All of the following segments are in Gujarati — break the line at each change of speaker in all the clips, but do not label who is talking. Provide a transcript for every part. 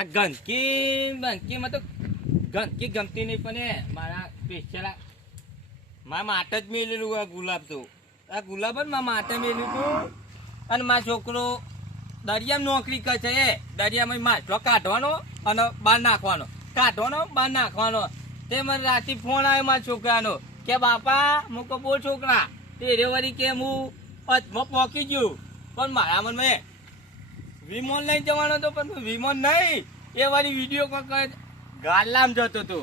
આ ગંદકી, ગંદકીમાં તો ગંદકી ગમતી નહીં, પણ મારા સ્પેશિયલ મારા માટે જ મેલેલું આ ગુલાબ તો. આ ગુલાબ જ મારા માટે મેલ્યું હતું અને મારો છોકરો દરિયામાં નોકરી કરે છે, એ દરિયામાં માછલો કાઢવાનો અને બહાર નાખવાનો. કાઢવાનો, બહાર નાખવાનો. તે મને રાતે ફોન આવ્યો મારા છોકરાનો કે, બાપા, હું કહું બહુ છોકરા તે વળી કે હું પથમાં પહોંચી ગયું? પણ મારા મનમાં વિમોન લઈને જવાનો હતો, પણ વિમોન નહીં. એ વાળી વીડિયો કોલ કરે ગાલામ જતો હતો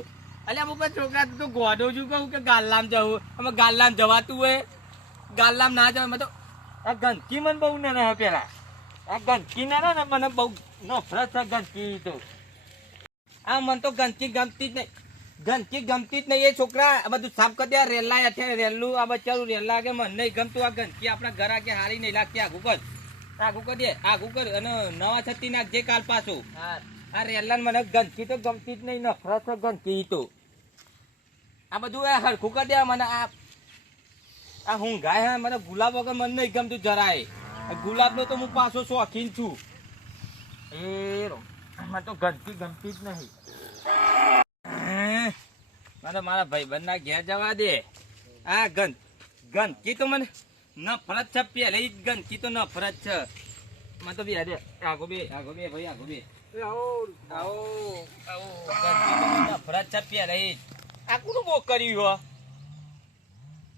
એટલે અમુક છોકરા તો ગોડો છું કહું કે ગાલામ જવું. અમે ગાલામ જવાતું હોય. ગાલામ ના જવાય. મેં તો આ ગંદકી મને બહુ ના રહે પેલા. આ ગંદકી ના ને મને બહુ નફરત છે ગંદકી તો. આ મને તો ગંદકી ગમતી જ નહીં. ગંદકી ગમતી જ નહીં. એ છોકરા, આ બધું સાફ કરી દે. રેલા છે. રેલું આ બચારું રેલા કે મને નહીં ગમતું આ ગંદકી. આપણા ઘર આગે હારી નહીં લાગતી આગું કર આગું કરી દે આગું કર અને નવા છત્તી નાખજે કાલ પાછું. આ રેલન મને ગંદકી તો ગમતી જ નહીં નફરત છે ગંદકી તો. આ બધું આ હરખું કરી દે મને આ આ હું ગાય હે મને ગુલાબ વગર મને નહીં ગમતું જરાય. ગુલાબનો તો હું પાછો શોખીન છું. એ રો, મને તો ગંદકી ગમતી જ નહીં. મને મારા ભાઈબંધના ઘેર જવા દે. આ ગંદ ગંદકી તો મને નફરત છે પહેલે ગંદકી તો નફરત છે. મને તો બે દે આગો બે આગો બે ભાઈ આગો બે. આવો. આવો આવો. નફરત છે પહેલે આ કોનું બોક કર્યું હો?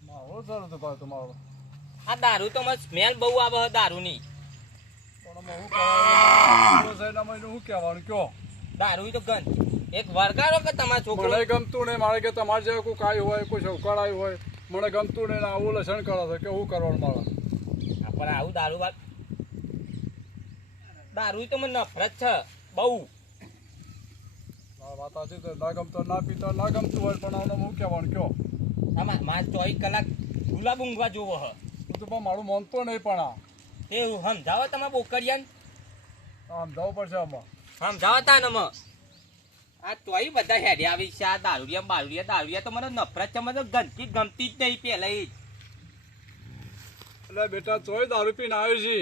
મારો ચાલો તો ભાઈ તમારો
આ દારૂ તો મને સ્મેલ બહુ આવે દારૂની. દારૂ તો ગન એક વરગાડો કે તમારા છોકરો?
ગમતું નહીં મારે કે તમારે જેવું કોઈ કાય હોય કોઈ સૌકળ આવ્યું હોય મને ગમતું નહીં આવું લસણ કરો છો કે શું કરવાનું મારે?
પણ આવું દારૂ વાત દારૂ તો મને નફરત છે બહુ.
વાત સાચી છે ના ગમતો ના પીતો ના ગમતું હોય પણ આનો હું કહેવાનું કયો?
મારે ચોવીસ કલાક ગુલાબ ઊંઘવા જોવો હ
હું તો પણ મારું માનતો નહીં પણ આ.
તે સમજાવો તમે બોકરિયાન
આમ જવું પડશે આમાં.
સમજાવો તા ને આ તોય બધા હેડે આવી છે. આ દારૂડિયા બારૂડિયા દારૂડિયા તો મને નફરત છે. મને તો ગંદકી ગમતી જ નહીં પેલા જ
એટલે બેટા તોય દારૂ પીને આવ્યો છે.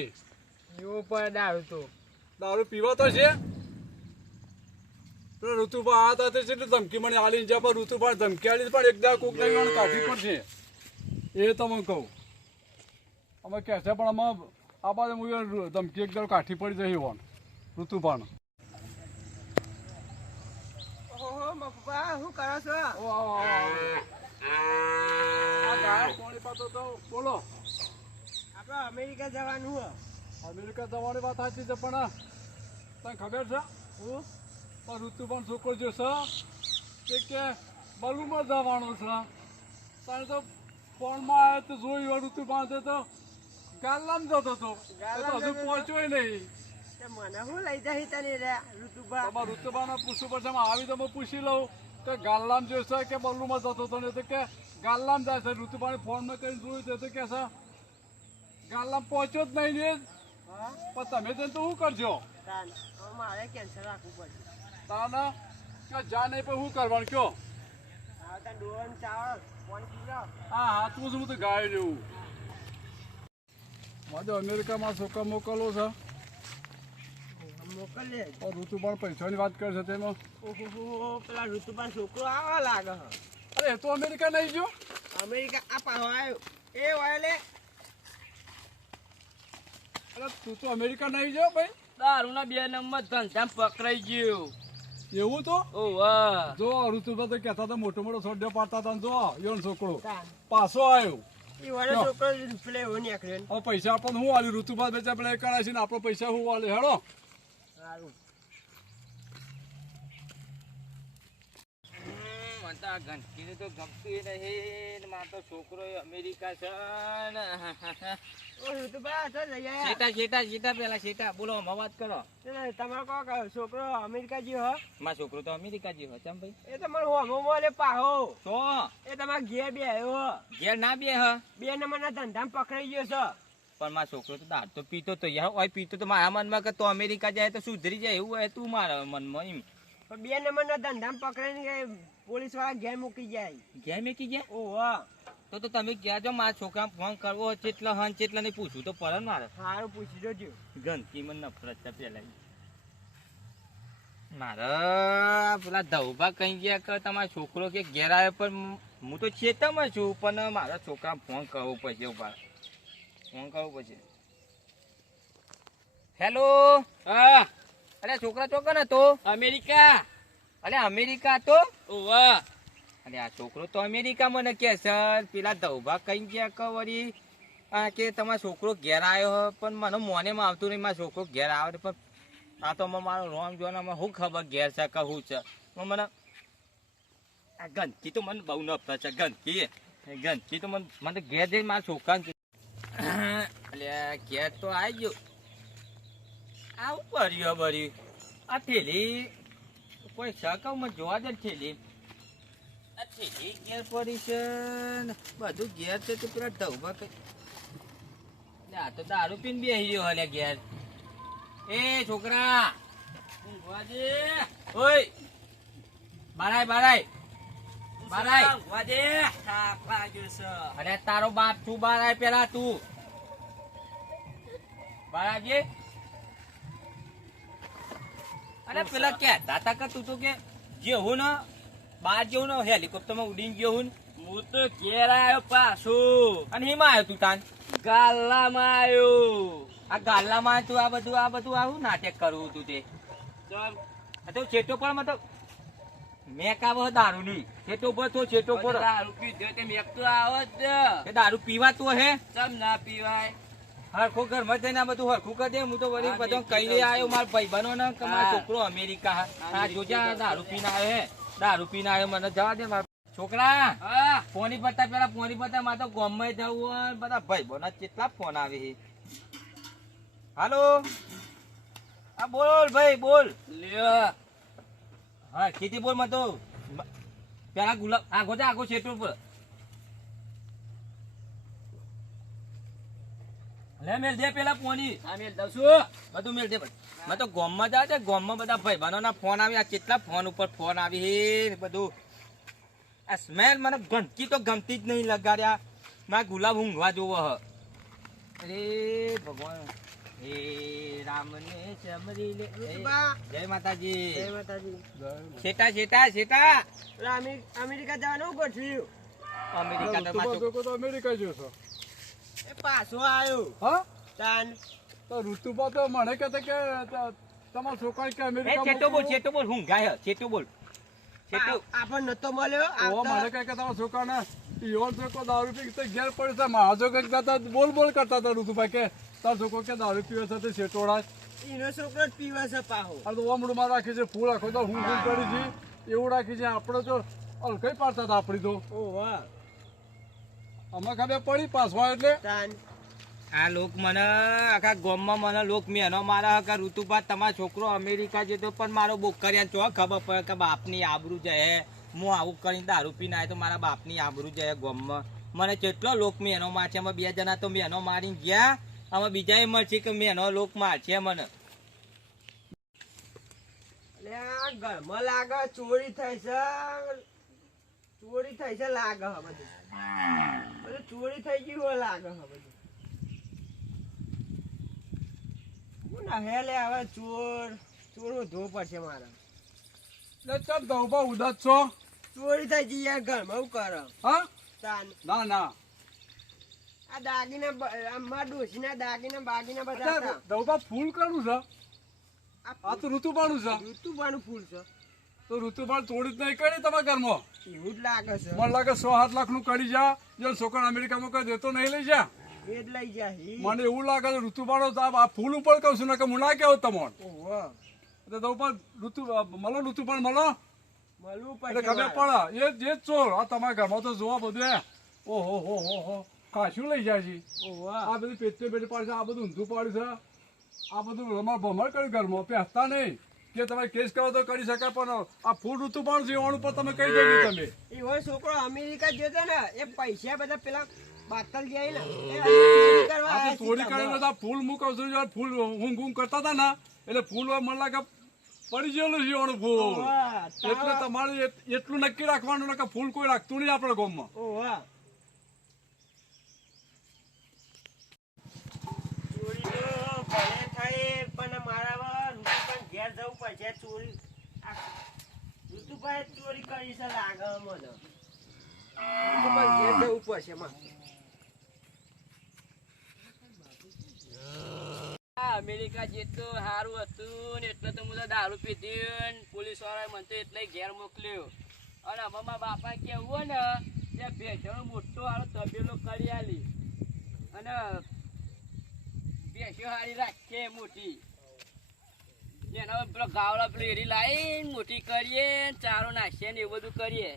એવું પણ દારૂ તો.
દારૂ પીવા તો છે. ઋતુભા આ હતા છે એટલે ધમકી મને આલી જ્યાં પણ ઋતુભા ધમકી આલી પણ એકદા કોક નહીં કાઢી પડશે. એ તમે કહું. અમે કહે છે પણ અમે આ બાજુ ધમકી એકદમ કાઠી પડી જઈ હોન ઋતુભાને. આવો. આ ગાય તો બોલો.
અમેરિકા જવાનું
અમેરિકા જવાની વાત સાચી છે પણ તને ખબર છે? હું? પણ ઋતુભાન છોકરો જો છે કે બલુમાં જવાનું છે. તને તો ફોનમાં આવ્યો તો જોયું ઋતુભાન છે તો ગાલામ જતો હતો. હજુ પહોંચ્યો નહીં.
મને હું લઈ જાય તને રે ઋતુભા
તમારે પૂછવું પડશે આવી તો હું પૂછી લઉં કે ગાલામ જોઈશે કે બલુમાં જતો હતો ને તો કે ગાલામ જાય છે. ઋતુભાને ફોનમાં કરીને જોયું તો કે છે ગાલામ પહોંચ્યો જ નહીં ને.
હા?
પણ તમે જઈને તો શું કરજો?
મારે કેન્સર રાખવું પડશે.
તાના કે જા નહીં પણ શું કરવાનું? કયો?
હા
હા તું શું તો ગાય લેવું મારે અમેરિકામાં છોકરા મોકલવો છે.
મોકલે
પણ પૈસાની વાત કરે છે તેમાં?
ઓહો પેલા ઋતુભા છોકરો આવા લાગે
અરે એ તો અમેરિકા નહીં ગયો?
અમેરિકા આ પાહો આવ્યો એ વાયલે
અરે તું તો અમેરિકા નહીં ગયો ભાઈ?
દારૂના બે નંબર ધંધામ પકડાઈ ગયું.
એવું તો?
ઓ વાહ
જો ઋતુબા તો કહેતા હતા મોટો મોટો સોડ્યો પાડતા હતા જો યોન છોકરો. પાછો આવ્યો પૈસા આપણને શું આલ્યું? ઋતુભાઈ બેચા પેલા કરાય છે ને આપણો પૈસા શું આલે હેડો
સારું.
મને તો આ ગંદકી તો ગમતું નહીં ને મારો તો છોકરો અમેરિકા છે ને. પેલા બોલો કરો.
તમારો કોક છોકરો અમેરિકા જી હો?
માર છોકરો તો અમેરિકા જેવો ચમ ભાઈ?
એ તમારો હોમો બોલે પાહો.
તો?
એ તમારા ઘેર બે આવ્યો
ઘેર ના બે હ?
બે નંબરના ધંધામાં પકડાઈ ગયો છે.
પણ મારો છોકરો તો દારૂ તો પીતો તો યાર ઓય પીતો તો મારા મનમાં કે તો અમેરિકા જાય તો સુધરી જાય એવું હોય તું મારા મનમાં એમ.
પણ બે નંબરના ધંધામાં પકડાઈને પોલીસવાળા ઘેર મૂકી જાય.
ઘેર મેકી ગયા
ઓહો
તો તો તમે ગયા છો મારા છોકરા ફોન કરવો ચેટલા હન ચેટલા નહીં પૂછવું તો પડે મારે.
સારું પૂછી જોજો.
ગંદકી મને નફરત છે પેલા મારે પેલા ધવભા કઈ ગયા કે તમારો છોકરો કે ઘેર આવ્યો પણ હું તો ચેતમાં છું પણ મારા છોકરા ફોન કરવો પડશે ઊભા. ફોન કરવો પડશે હેલો
હા.
અરે છોકરા ચોકન હતો.
અમેરિકા.
અરે અમેરિકા હતો
ઓવા.
અરે આ છોકરો તો અમેરિકા મને કે સર પેલા ધવભા કઈ ગયા કે વળી? આ કે તમારો છોકરો ઘેર આવ્યો હે, પણ મને મોને માં આવતું નહીં મારો છોકરો ઘેર આવે પણ આ તો મને મારો જોવાનો જોવામાં શું ખબર ઘેર છે કે શું છે? મને આ ગંદકી તો મને બહુ નફરત છે ગંદકી. ગંદકી તો મને મને ઘેર જઈને મારા એટલે ઘેર તો આવી ગયો આવું ભર્યું ભર્યું આ થેલી કોઈ શકવ જોવા દે થેલી. આ થેલી ઘેર પડી છે બધું ઘેર છે તો પેલા ઢવમાં કઈ. આ તો દારૂ પીને બેસી રહ્યો હલે ઘેર. એ છોકરા ઓય બારાય બારાય. બારાય. અરે તારો બાપ તું બારાય પેલા તું. બારાજી અરે પેલા કહેતા તા કે તું તો કે જેવું ને બાર જેવું ને હેલિકોપ્ટરમાં ઉડીને ગયો હું
હું તો ઘેર આવ્યો પાછો.
અને હેમાં આવ્યો તું તાન?
ગાલામાં આવ્યો
આ ગાલામાં તું આ બધું આ બધું આવું નાટક કરવું તું. તે પણ તો છેટો પર મતલબ મેક આવે દારૂ ની છેટો પર તો છેટો પર
દારૂ પીધો તે મેક તો આવે જ.
દારૂ પીવાતું હે?
ચમ ના પીવાય?
હરખું ઘરમાં જઈને આ બધું હરખું કરી દે. હું તો વળી બધો કઈ આવ્યો મારા ભાઈબંધો ને કે મારો છોકરો અમેરિકા આ
મેં
જોજે. દારૂ પીને આવ્યો હે. દારૂ પીને આવ્યો મને જવા દે મારા. છોકરા
હા.
ફોની પત્તા પેલા ફોની પત્તા માં તો ગોમમાં જવું હોય બધા ભાઈ બોના કેટલા ફોન આવે છે. હાલો. હા બોલ ભાઈ બોલ.
લ્યો.
હા કીધી બોલમાં તો. પેલા ગુલાબ આ ગોજા આગો છેટો પર લે મેલ દે પેલા પોની.
આ મેલ દઉં છું.
બધું મેલ દે મેં તો ગોમમાં જાવ છે ગોમમાં બધા ભાઈ ના ફોન આવી આ કેટલા ફોન ઉપર ફોન આવી હે બધું. આ સ્મેલ મને ગંદકી તો ગમતી જ નહીં લગાડ્યા. મારા ગુલાબ ઊંઘવા જોવો હ. અરે ભગવાન. હે રામ ને સમરી લે જય માતાજી.
જય માતાજી.
શેટા શેટા શેટા
અમેરિકા જવાનું ગોઠવ્યું.
અમેરિકા તો
અમેરિકા જશો
એ પાછો આવ્યો
હા?
તાન.
તો ઋતુબા તો મને કહેતા કે તમારો છોકરા કે અમેરિકા
છેટો બોલ છેટો બોલ હું ગાય છેટો બોલ. છેટો.
આ- આપણને નતો મળ્યો.
ઓ મને કહે કે તમારા છોકરાને પીવો છોકરો દારૂ પી તો ઘેર પડે છે મારા છોકરા કરતા હતા, બોલ બોલ કરતા હતા ઋતુભાઈ કે તારો છોકરો કે દારૂ પીવે છે તે શેટોડા
એનો છોકરો જ પીવે છે પાહો.
આ તો ઓમડુમાં રાખી છે ફૂલ આખો તો હું ફૂલ કરી છે એવું રાખી છે. આપણે તો અલકઈ પાડતા હતા આપણી તો.
ઓવા
અમે ખબર પડી પાસમાં એટલે.
આ લોક મને આખા ગામમાં મને લોક મેનો મારા કે ઋતુભા તમારો છોકરો અમેરિકા જતો પણ મારો બોકરિયા ચો ખબર પડે કે બાપની આબરૂ જાય હું. આવું કરીને દારૂ પીને આવ્યો તો મારા બાપની આબરૂ જાય ગામમાં. મને કેટલો લોક મેનો મારશે? અમે બે જણા તો મેનો મારીને ગયા. અમે બીજા એ મળશે કે મેનો લોક મારશે મને.
ઘરમાં લાગે ચોરી થઈ છે. ચોરી થઈ છે લાગે હવે બધું. બધું ચોરી થઈ ગયું હોય લાગે હવે બધું. હું ના હે હવે ચોર? ચોર ધોવું પડશે મારે.
એટલે ધોબા ઉદાસ છો.
ચોરી થઈ ગઈ યાર ઘરમાં હું કરો?
હા? ના ના.
આ દાગીના બ- આ મારા ડોશીના દાગીના બાગીના બધા
ધોબા ફૂલ કરવું છે.
આ
તો ઋતુબાનું છે.
ઋતુબાનું ફૂલ છે.
તો ઋતુફળ થોડી જ નહીં કરી તમારા ઘરમાં?
એવું જ લાગે છે.
મને લાગે સો સાત લાખનું કરી જા. જો છોકરા અમેરિકામાં કઈ દેતો નહીં લઈ જા.
એ જ લઈ જા
મને એવું લાગે છે તો આ ફૂલ ઉપર કહું છું ને કે હું ના કેવું તમને એટલે તો ઉપર ઋતુ મળો ઋતુબાન મળો.
મળવું
એટલે ખબર. પડે. એ જ ચોર. આ તમારા ઘરમાં તો જોવા બધું એ ઓહો હો હો હો. કાશું લઈ જાય છે.
ઓહો.
આ બધું પેટે પેટે પાડે છે આ બધું ઊંધું પાડ્યું છે. આ બધું રમણ ભમર કર્યું ઘરમાં. પહેરતા નહીં. કે તમે કેસ કરો તો કરી શકાય પણ આ ફૂલ ઋતુ પણ જીવાણું પર તમે કહી દેજો તમે.
એવો છોકરો અમેરિકા જતો ને એ પૈસા બધા પેલા બાતલ જાય ને ચોરી
તો ફૂલ મૂકો છું ફૂલ ઊંઘ ઊંઘ કરતા હતા ને એટલે ફૂલ મને લાગે પડી ગયેલું જીવાણું ફૂલ. એટલે તમારે એટલું નક્કી રાખવાનું કે ફૂલ કોઈ રાખતું નહીં આપણા ગામમાં.
ચોરી ઋતુભાઈ ચોરી કરી છે લાગે મને. ઋતુભાઈ જવું પડશે
અમેરિકા જેટલું સારું હતું ને એટલે તો મને દારૂ પીધી ને પોલીસ વાળાએ મને તો એટલે ઘેર મોકલ્યો. અને અમારા બાપા કેવું હોય ને તે ભેંસોનો મોટો હારો તબેલો કરી આલી. અને ભેંસો હારી રાખે મોટી. એના પેલો ગાવડા પેલી એરી લાવીને મોટી કરીએ ચારો નાખીએ ને એવું બધું કરીએ.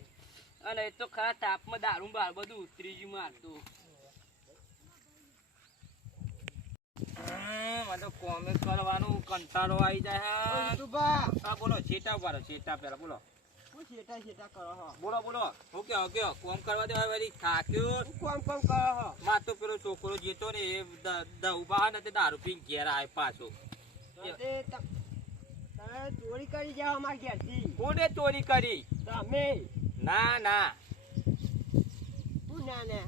અને એ તો ખરા તાપમાં દારૂ બાર બધું ઉતરી ગયું મારતું
મને કોમે કરવાનું કંટાળો આવી જાય
ઓ
હે.
ઋતુભા,
હા બોલો છેટા ઊભા છેટા પેલા બોલો.
શું શેઠા શેઠા કરો હો?
બોલો બોલો. હું કે કે કોમ કરવા દે વળી? થાક્યો?
કોમ કોમ કરો હો?
માં તો પેલો છોકરો જેતો ને એ ઊભા ને તે દારૂ પીને ઘેર આવે પાછો.
ચોરી કરી જાવ અમારા ઘેરથી.
કોને ચોરી કરી?
તમે.
ના ના.
તું ના ના.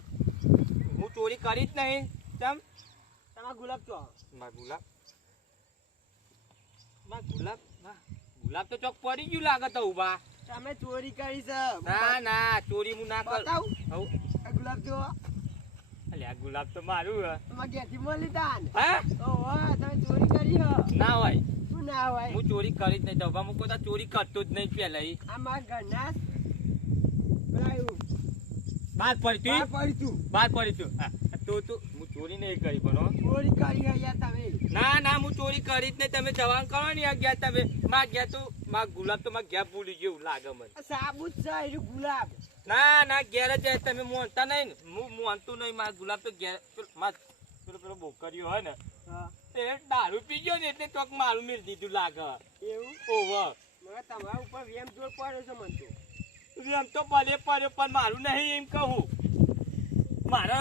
હું ચોરી કરી જ નહીં. તમ
તમારા ગુલાબ ચો
માં ગુલાબ? માં ગુલાબ? ગુલાબ તો ચોક પડી ગયું લાગે તો ઊભા
તમે ચોરી કરી છે.
ના ના. ચોરી હું ના કર.
બતાવું. ગુલાબ જો.
અલ્યા ગુલાબ તો મારું હે.
તમારા ઘેરથી મળી તા ને.
હે?
ઓહો તમે ચોરી કરી હો.
ના હોય.
શું ના હોય.
હું ચોરી કરી જ નહીં દવા હું કોઈ ચોરી કરતો જ નહીં પેલા.
ઘરના
બાર પડી તું
પડી તું.
બાર પડી તું. તું તું હું ચોરી નહીં કરી પણ
ચોરી કરી હે તમે.
ના ના હું ચોરી કરી જ નહીં. તમે જવાન કરો ને ગયા તમે. માં ગયા તું માં ગુલાબ તો માં ગયા ભૂલી ગયું લાગે મને.
સાબુ છે ગુલાબ.
ના ના ઘેર જ જાય તમે મોનતા નહીં ને. હું મોનતું નહીં. મારા ગુલાબ તો ઘેર પેલો- પેલો પેલો બોકરીઓ હોય ને.
હા.
દારૂ પી ગયો ને એટલે તો મારું મેળ દીધું લાગે.
એવું?
ઓહો.
મને તમારા ઉપર વેમ જોર પડ્યો છે મને તો.
વેમ તો પડે પડ્યો પણ મારું નહીં એમ કહું. મારે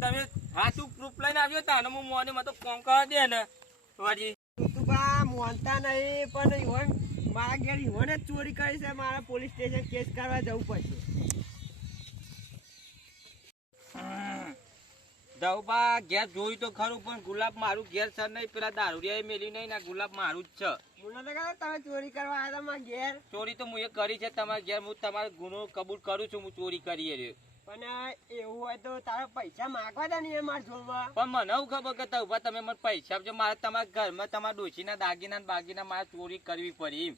તમે હાથું પ્રૂફ લઈને આવ્યો તાને હું મોને માં તો ફોન કરવા દે ને. વાજી.
તું બા મોનતા નહીં પણ ઈવન મારા ઘેર ઈવન જ ચોરી કરી છે મારા પોલીસ સ્ટેશન કેસ કરવા જવું પડશે.
દવબા ઘેર જોયું તો ખરું પણ ગુલાબ મારું ઘેર છે નહીં. પેલા દારૂડિયા મેલી નહીં ને ગુલાબ મારું જ છે.
તો તમે ચોરી કરવા આવ્યા મારા ઘેર.
ચોરી તો હું એ કરી છે તમારા ઘેર હું તમારો ગુનો કબૂલ કરું છું હું ચોરી કરી રહ્યો.
પણ એવું હોય તો તારા પૈસા માંગવા ને મારા જોડમાં?
પણ મને એવું ખબર કે તવબા તમે મને પૈસા આપજો મારે તમારા ઘરમાં તમારા ડોશીના દાગીના ને બાગીના મારે ચોરી કરવી પડી. એમ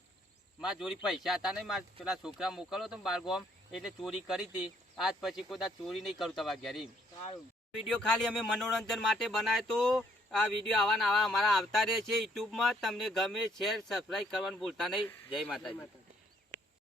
મારા જોડી પૈસા હતા નહીં મારા પેલા છોકરા મોકલો તો બાર ગોમ એટલે ચોરી કરી હતી. આજ પછી કોઈ ચોરી નહીં કરું તમારા ઘેર. એમ
સારું.
વીડિયો ખાલી અમે મનોરંજન માટે બનાવ્યો તો આ વીડિયો આવા આવા અમારા આવતા રહે છે યુટ્યુબમાં. તમને ગમે શેર સબસ્ક્રાઈબ કરવાનું ભૂલતા નહીં. જય માતાજી.
માતા